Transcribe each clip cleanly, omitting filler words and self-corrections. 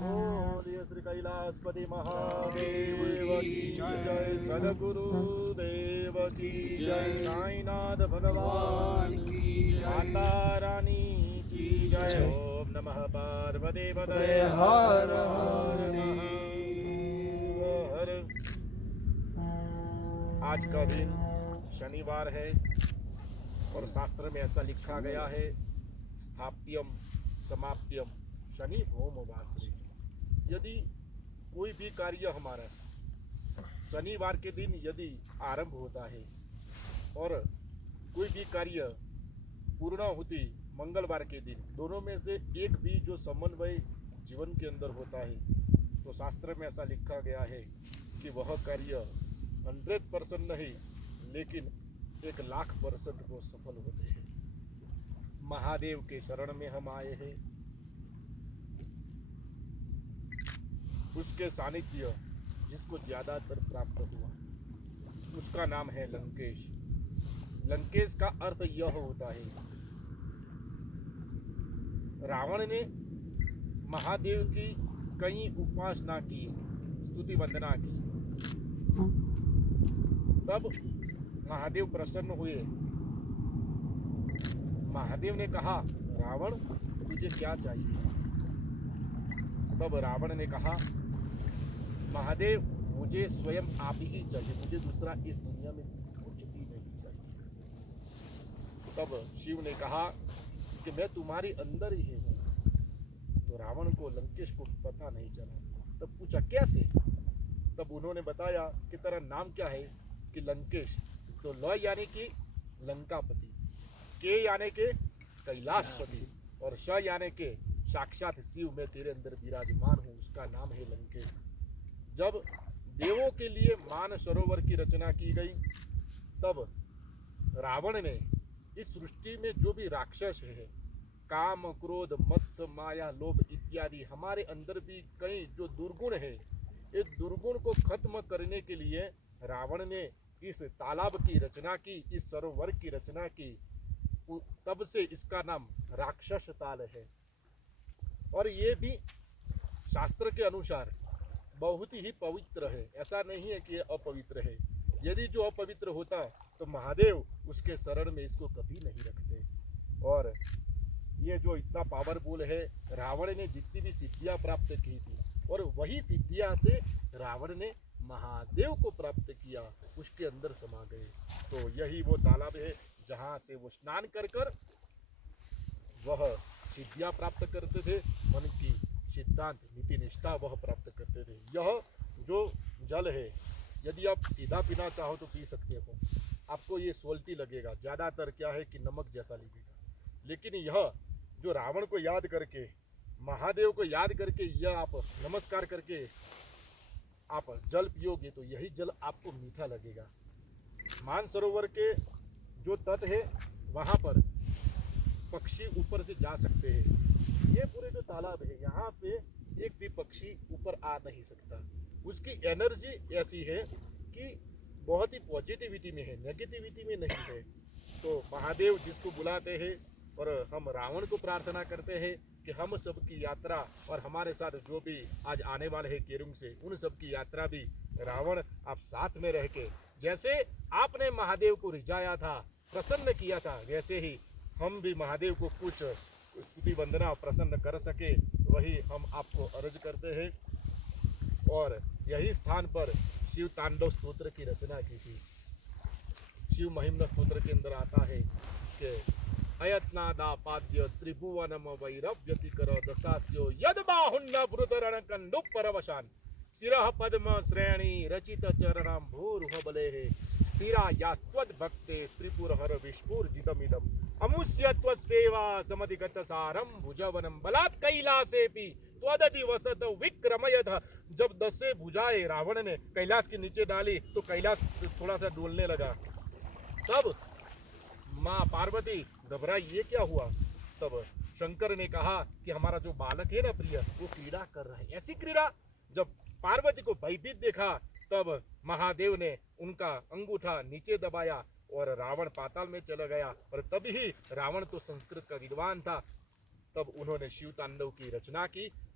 बोलिए श्री कैलाशपति महादेव की जय, सदगुरु देव की जय, साईनाथ भगवान की जय, माता रानी की जय। ओम नमः पार्वती पतये हर हर हर। आज का दिन शनिवार है और शास्त्र में ऐसा लिखा गया है, स्थाप्यम समाप्यम शनि होम वासरे। यदि कोई भी कार्य हमारा शनिवार के दिन यदि आरंभ होता है और कोई भी कार्य पूर्ण होती मंगलवार के दिन, दोनों में से एक भी जो समन्वय जीवन के अंदर होता है, तो शास्त्र में ऐसा लिखा गया है कि वह कार्य 100% नहीं लेकिन 1,00,000% वो सफल होते हैं। महादेव के शरण में हम आए हैं, उसके सानिध्य जिसको ज्यादातर प्राप्त हुआ उसका नाम है लंकेश। लंकेश का अर्थ यह होता है, रावण ने महादेव की कई उपासना की, स्तुति वंदना की, तब महादेव प्रसन्न हुए। महादेव ने कहा, रावण तुझे क्या चाहिए? तब रावण ने कहा, महादेव मुझे स्वयं आप ही चाहिए, मुझे दूसरा इस दुनिया में कुछ भी नहीं चाहिए। तब शिव ने कहा कि मैं तुम्हारे अंदर ही हूँ। तो रावण को, लंकेश को पता नहीं चला। तब पूछा कैसे? तब उन्होंने बताया कि तेरा नाम क्या है? कि लंकेश। तो ल यानी कि लंकापति, के यानी के कैलाशपति और श यानी के साक्षात शिव में तेरे अंदर विराजमान हूँ, उसका नाम है लंकेश। जब देवों के लिए मान सरोवर की रचना की गई, तब रावण ने इस सृष्टि में जो भी राक्षस है, काम क्रोध मत्स्य माया लोभ इत्यादि हमारे अंदर भी कई जो दुर्गुण है, इस दुर्गुण को खत्म करने के लिए रावण ने इस तालाब की रचना की, इस सरोवर की रचना की। तब से इसका नाम राक्षस ताल है। और ये भी शास्त्र के अनुसार बहुत ही पवित्र है, ऐसा नहीं है कि ये अपवित्र है। यदि जो अपवित्र होता तो महादेव उसके शरण में इसको कभी नहीं रखते। और ये जो इतना पावरफुल है, रावण ने जितनी भी सिद्धियां प्राप्त की थी और वही सिद्धियां से रावण ने महादेव को प्राप्त किया, उसके अंदर समा गए। तो यही वो तालाब है जहाँ से वो स्नान कर कर वह सिद्धियां प्राप्त करते थे, मन की सिद्धांत नीति निष्ठा वह प्राप्त करते थे। यह जो जल है, यदि आप सीधा पीना चाहो तो पी सकते हो, आपको ये सोल्टी लगेगा, ज़्यादातर क्या है कि नमक जैसा लगेगा। लेकिन यह जो रावण को याद करके, महादेव को याद करके यह आप नमस्कार करके आप जल पियोगे तो यही जल आपको मीठा लगेगा। मानसरोवर के जो तट है वहाँ पर पक्षी ऊपर से जा सकते हैं। ये पूरे जो तालाब है यहाँ पे एक भी पक्षी ऊपर आ नहीं सकता। उसकी एनर्जी ऐसी है कि बहुत ही पॉजिटिविटी में है, नेगेटिविटी में नहीं है। तो महादेव जिसको बुलाते हैं, और हम रावण को प्रार्थना करते हैं कि हम सबकी यात्रा और हमारे साथ जो भी आज आने वाले हैं केरुंग से, उन सब की यात्रा भी रावण आप साथ में रह के, जैसे आपने महादेव को रिझाया था, प्रसन्न किया था, वैसे ही हम भी महादेव को कुछ स्तुति वंदना प्रसन्न कर सके, वही हम आपको अर्ज करते हैं। और यही स्थान पर शिव तांडव स्तोत्र की रचना की थी। शिव महिम्न स्तोत्र के अंदर आता है कि अयत्नादापाद्य त्रिभुवनम वैरव्यतिकर दशास्यो यद बाहुल्य भृतरण कंडुप परवशान शिरः पद्म श्रेणी रचित चरणम भूरुह बलेः स्थिरा यास्त्वद भक्ते त्रिपुरहर विस्फुर्जितमिदम अमुष्य त्वसेवा समधिगत सारम भुजवनम बलात् कैलासेपि त्वदधि वसत विक्रमयथ। जब 10 भुजाएं रावण ने कैलाश के नीचे डाली तो कैलाश थोड़ा सा डोलने लगा। तब माँ पार्वती घबराई, ये क्या हुआ? तब शंकर ने कहा कि हमारा जो बालक है ना प्रिय, वो क्रीड़ा कर रहा है। ऐसी क्रीड़ा जब पार्वती को भयभीत देखा, तब महादेव ने उनका अंगूठा नीचे दबाया और रावण पाताल में चला गया। और तभी रावण तो संस्कृत का विद्वान था, तब उन्होंने शिव तांडव की रचना की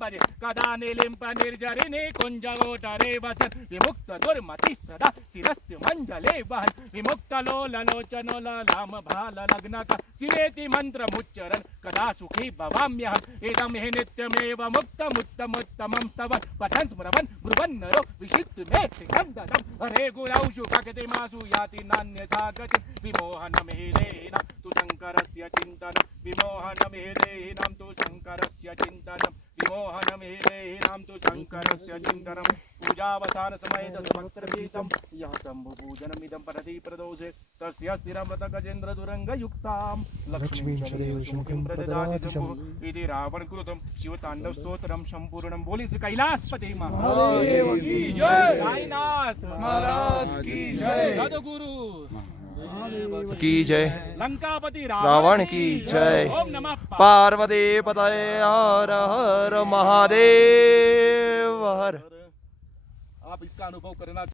परि कदा निलिम्प निर्जरिणी कुञ्जगोटरे वसन् विमुक्त दुर्मति सदा शिरस्तु मञ्जले वहन् विमुक्त लोललोचनो ललाम भाल लग्नक शिवेति मन्त्रमुच्चरन् कदा सुखी भवाम्यहम् इदं हि नित्यमेव मुक्तमुत्तमोत्तमं स्तव पठन् स्मरवन् ब्रुवन्नरो विशिष्टु मे श्रियं ददम् हरे गुरौषु भक्तिमासु याति नान्यथा गतिं विमोहनमेलेन तु शङ्करस्य चिन्तनं विमोहनमेलेनं तु शङ्करस्य चिन्तनं विमोहनमेलेनं तु शङ्करस्य चिन्तनं पूजावसान समय दशभक्तगीतं यः शम्भुपूजनमिदं पठति प्रदोषे तस्य स्थिरमृत गजेन्द्र दुरङ्गयुक्तां लक्ष्मीं सदैव सुमुखीं प्रददाति शम्भुः इति रावणकृतं शिवताण्डव स्तोत्रं सम्पूर्णं बोली श्री कैलासपति महादेव की जय साईनाथ महाराज की जय सद्गुरु की जय लंकापति रावण की जय ओम नमः पार्वती पतये हर हर महादेव हर। आप इसका अनुभव करना